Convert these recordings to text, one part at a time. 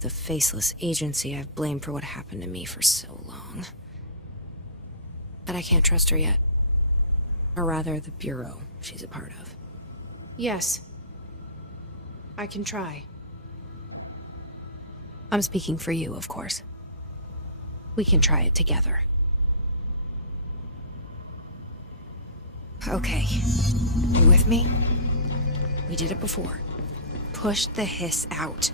The faceless agency I've blamed for what happened to me for so long. But I can't trust her yet. Or rather, the Bureau she's a part of. Yes. I can try. I'm speaking for you, of course. We can try it together. Okay. You with me? We did it before. Push the hiss out.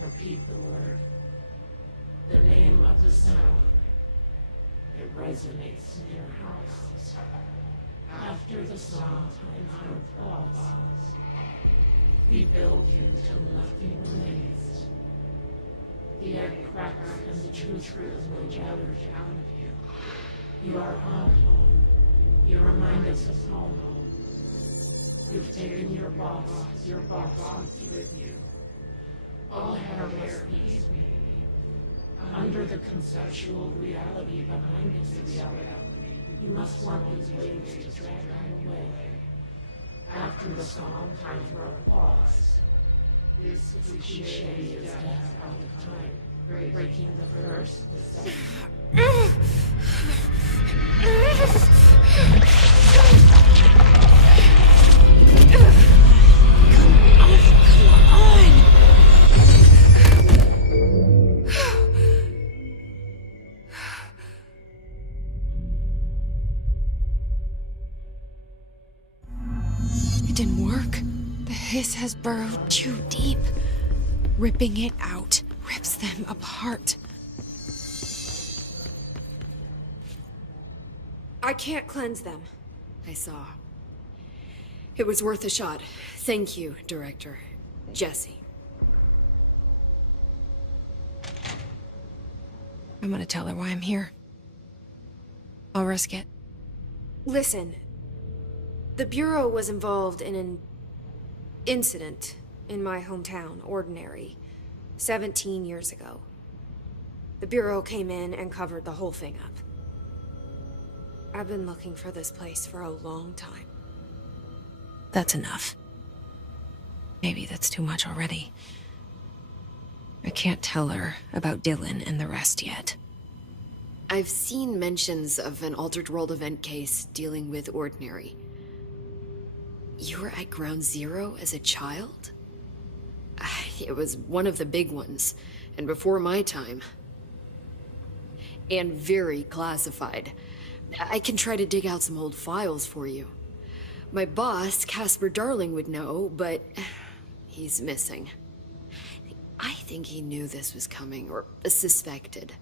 Repeat the word. The name of the sound. It resonates in your house. After the song and our applause, we build you till nothing remains. The egg cracks and the truth will gather out of you. You are home. You remind us of home. You've taken your boss with you. All hair ease me. Under the conceptual reality behind this reality, you must want these waves to drag you away. After the song, time for applause. This cliche is death out of time, breaking the first, the second. This has burrowed too deep. Ripping it out rips them apart. I can't cleanse them. I saw. It was worth a shot. Thank you, Director. Jesse. I'm gonna tell her why I'm here. I'll risk it. Listen. The Bureau was involved in an incident in my hometown, Ordinary, 17 years ago. The Bureau came in and covered the whole thing up. I've been looking for this place for a long time. That's enough. Maybe that's too much already. I can't tell her about Dylan and the rest yet. I've seen mentions of an Altered World event case dealing with Ordinary. You were at Ground Zero as a child? It was one of the big ones, and before my time. And very classified. I can try to dig out some old files for you. My boss, Casper Darling, would know, but he's missing. I think he knew this was coming, or suspected.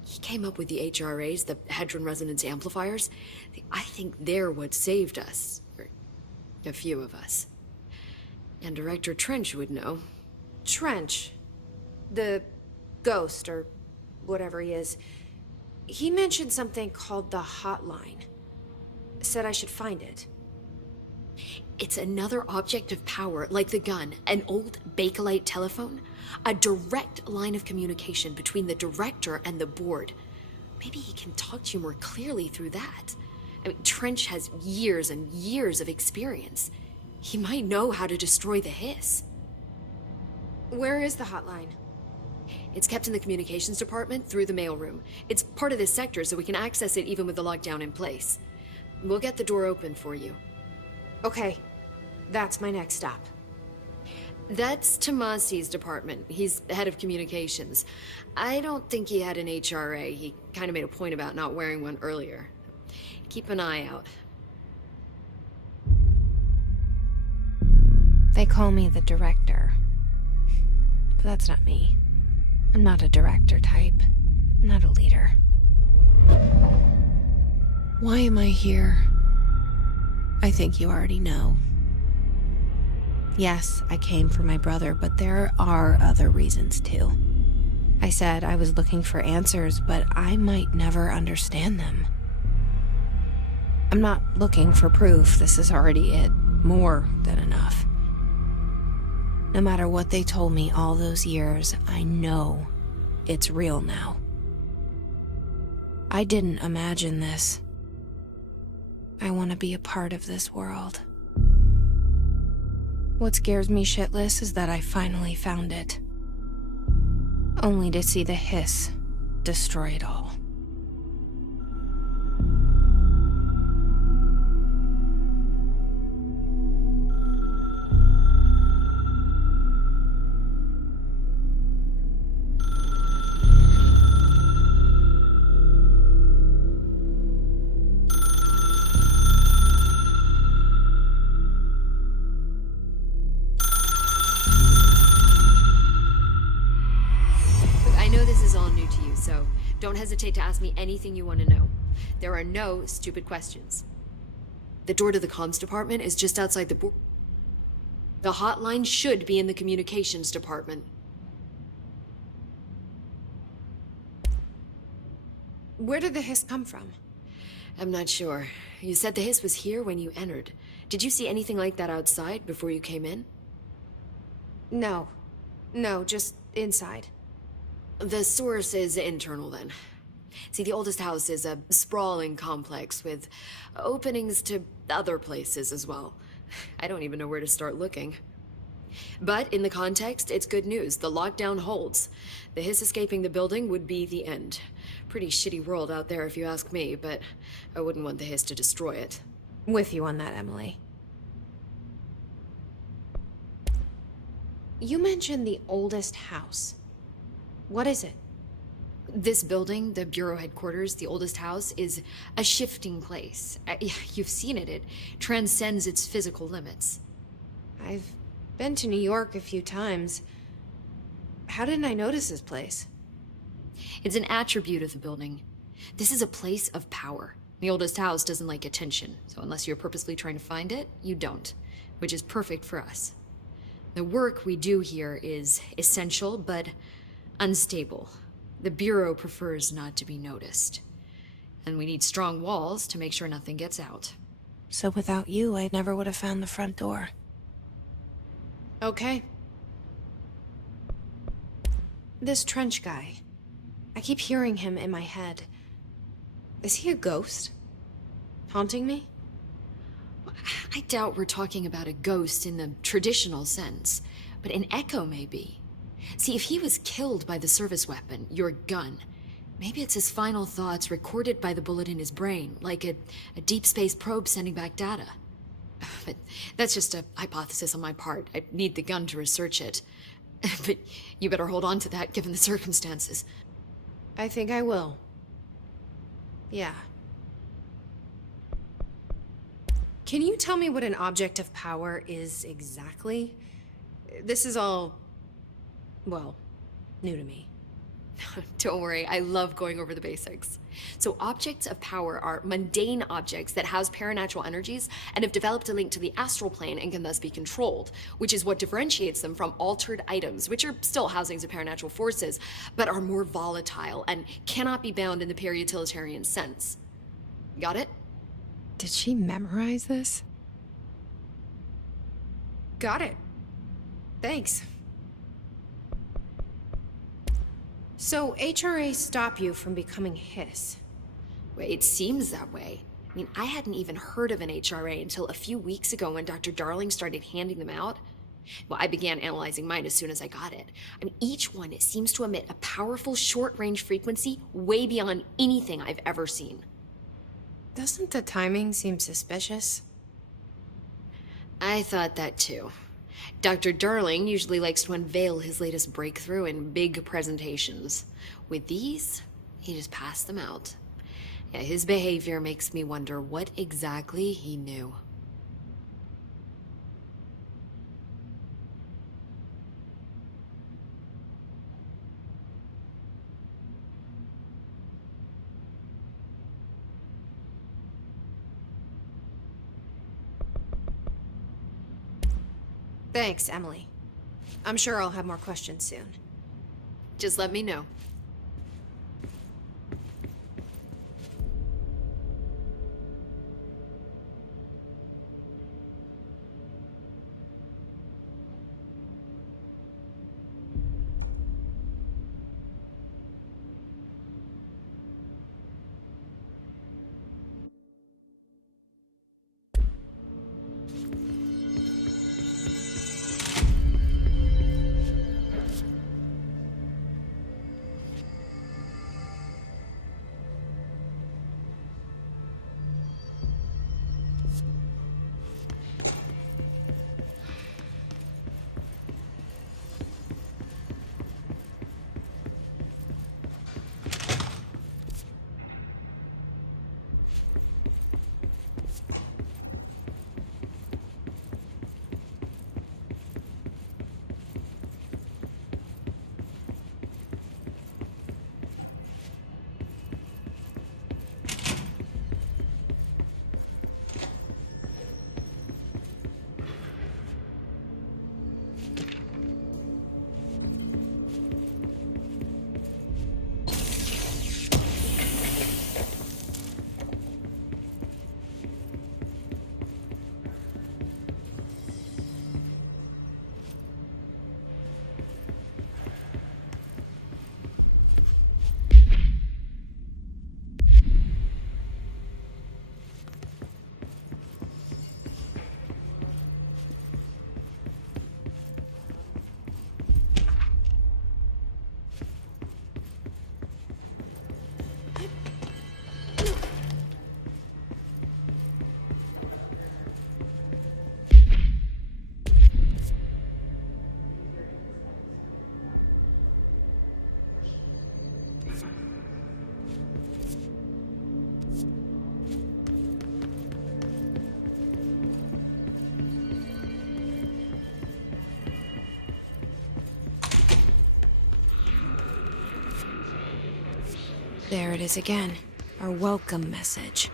He came up with the HRAs, the Hadron Resonance Amplifiers. I think they're what saved us. A few of us. And Director Trench would know. Trench? The ghost, or whatever he is. He mentioned something called the Hotline. Said I should find it. It's another object of power, like the gun, an old Bakelite telephone. A direct line of communication between the Director and the board. Maybe he can talk to you more clearly through that. I mean, Trench has years and years of experience. He might know how to destroy the hiss. Where is the hotline? It's kept in the communications department through the mailroom. It's part of this sector, so we can access it even with the lockdown in place. We'll get the door open for you. Okay, that's my next stop. That's Tomasi's department. He's head of communications. I don't think he had an HRA. He kind of made a point about not wearing one earlier. Keep an eye out. They call me the director. But that's not me. I'm not a director type. I'm not a leader. Why am I here? I think you already know. Yes, I came for my brother, but there are other reasons too. I said I was looking for answers, but I might never understand them. I'm not looking for proof. This is already it. More than enough. No matter what they told me all those years, I know it's real now. I didn't imagine this. I want to be a part of this world. What scares me shitless is that I finally found it. Only to see the hiss destroy it all. So don't hesitate to ask me anything you want to know. There are no stupid questions. The door to the comms department is just outside the The hotline should be in the communications department. Where did the hiss come from? I'm not sure. You said the hiss was here when you entered. Did you see anything like that outside before you came in? No. No, just inside. The source is internal, then. See, the oldest house is a sprawling complex with openings to other places as well. I don't even know where to start looking. But in the context, it's good news. The lockdown holds. The hiss escaping the building would be the end. Pretty shitty world out there if you ask me, but I wouldn't want the hiss to destroy it. With you on that, Emily. You mentioned the oldest house. What is it? This building, the Bureau headquarters, the oldest house, is a shifting place. You've seen it. It transcends its physical limits. I've been to New York a few times. How didn't I notice this place? It's an attribute of the building. This is a place of power. The oldest house doesn't like attention, so unless you're purposely trying to find it, you don't, which is perfect for us. The work we do here is essential, but unstable. The Bureau prefers not to be noticed. And we need strong walls to make sure nothing gets out. So without you, I never would have found the front door. Okay. This Trench guy. I keep hearing him in my head. Is he a ghost? Haunting me? I doubt we're talking about a ghost in the traditional sense, but an echo maybe. See, if he was killed by the service weapon, your gun, maybe it's his final thoughts recorded by the bullet in his brain, like a deep space probe sending back data. But that's just a hypothesis on my part. I need the gun to research it. But you better hold on to that given the circumstances. I think I will. Yeah. Can you tell me what an object of power is exactly? This is all, well, new to me. Don't worry, I love going over the basics. So objects of power are mundane objects that house paranatural energies and have developed a link to the astral plane and can thus be controlled, which is what differentiates them from altered items, which are still housings of paranatural forces, but are more volatile and cannot be bound in the peri-utilitarian sense. Got it? Did she memorize this? Got it. Thanks. So HRA stop you from becoming Hiss? Well, it seems that way. I mean, I hadn't even heard of an HRA until a few weeks ago when Dr. Darling started handing them out. Well, I began analyzing mine as soon as I got it. I mean, each one seems to emit a powerful short-range frequency way beyond anything I've ever seen. Doesn't the timing seem suspicious? I thought that too. Dr. Darling usually likes to unveil his latest breakthrough in big presentations. With these, he just passed them out. Yeah, his behavior makes me wonder what exactly he knew. Thanks, Emily. I'm sure I'll have more questions soon. Just let me know. There it is again. Our welcome message.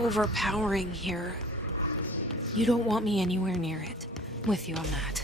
Overpowering here. You don't want me anywhere near it. With you on that.